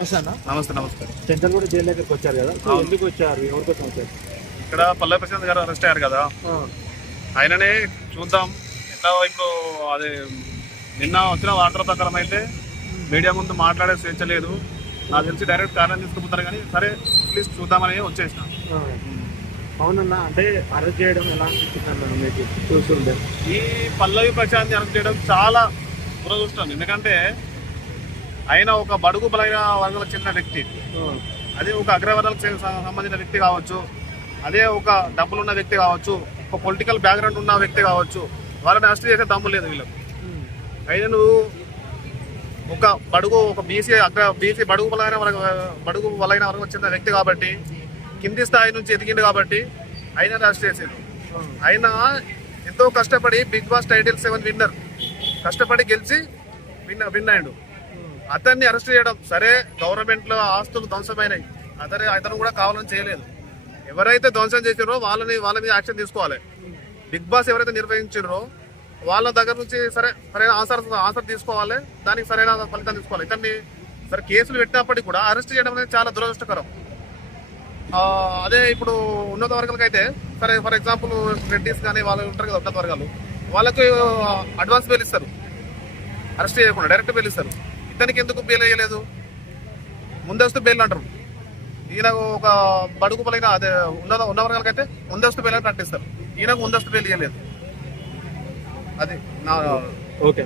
నమస్తే నమస్తే. నమస్తే చంచల్గూడ జైలు దగ్గరికి వచ్చారు కదా. ఎందుకు వచ్చారు? ఎవరి కోసం వచ్చారు? ఇక్కడ పల్లె ప్రశాంత్ గారు అరెస్ట్ అయ్యారు కదా. ఆయననే చూద్దాం. ఎట్లా ఇప్పుడు అదే నిన్న వచ్చిన వార్తల ప్రకారం అయితే మీడియా ముందు మాట్లాడే స్వేచ్ఛ లేదు. నాకు తెలిసి డైరెక్ట్ కారణం తీసుకుపోతారు కానీ సరే అట్లీస్ట్ చూద్దామని వచ్చేసిన. అవునన్న అంటే అరెస్ట్ చేయడం ఎలా అనిపిస్తుంది మీకు? చూస్తుంటే. ఈ పల్లవి ప్రశాంత్ అరెస్ట్ చేయడం చాలా దురదృష్టం. ఎందుకంటే ఆయన ఒక బడుగు బలైన వర్గాలకు చెందిన వ్యక్తి. అదే ఒక అగ్రవర్గాలకు సంబంధించిన వ్యక్తి కావచ్చు. అదే ఒక డబ్బులున్న వ్యక్తి కావచ్చు. ఒక పొలిటికల్ బ్యాక్గ్రౌండ్ ఉన్న వ్యక్తి కావచ్చు. వాళ్ళని అరెస్ట్ చేసే దమ్ము లేదు వీళ్ళకు. అయినా నువ్వు ఒక బడుగు ఒక బీసీ అగ్ర బీసీ బడుగు బలైన వర్గ బడుగు బలైన వర్గం చెందిన వ్యక్తి కాబట్టి కింది స్థాయి నుంచి ఎదిగిండు కాబట్టి ఆయన అరెస్ట్ చేసిండు. ఆయన ఎంతో కష్టపడి Bigg Boss title seven winner. కష్టపడి గెలిచి విన్న విన్ అతన్ని అరెస్ట్ చేయడం. సరే గవర్నమెంట్లో ఆస్తులు ధ్వంసమైనాయి. అతని అతను కూడా కావాలని చేయలేదు. ఎవరైతే ధ్వంసం చేసారో వాళ్ళని వాళ్ళ మీద యాక్షన్ తీసుకోవాలి. బిగ్ బాస్ ఎవరైతే నిర్వహించారో వాళ్ళ దగ్గర నుంచి సరే సరైన ఆన్సర్ ఆన్సర్ తీసుకోవాలి. దానికి సరైన ఫలితం తీసుకోవాలి. ఇతన్ని సరే కేసులు పెట్టినప్పటికీ కూడా అరెస్ట్ చేయడం అనేది చాలా దురదృష్టకరం. అదే ఇప్పుడు ఉన్నత వర్గాలకు అయితే సరే ఫర్ ఎగ్జాంపుల్ రెడ్డిస్ కానీ వాళ్ళు ఉంటారు కదా ఉన్నత వర్గాలు వాళ్ళకు అడ్వాన్స్ బెయిల్ ఇస్తారు. అరెస్ట్ చేయకుండా డైరెక్ట్ బెయిల్ ఇస్తారు. ఇతనికి ఎందుకు బెయిల్ వేయలేదు? ముందస్తు బెయిల్ అంటారు. ఈయన ఒక బడుగు బలైన అదే ఉన్న ఉన్న వర్గాలకైతే ముందస్తు బెయిల్ అని ప్రకటిస్తారు ఈయనకు ముందస్తు బెయిల్ చేయలేదు అది నా ఓకే.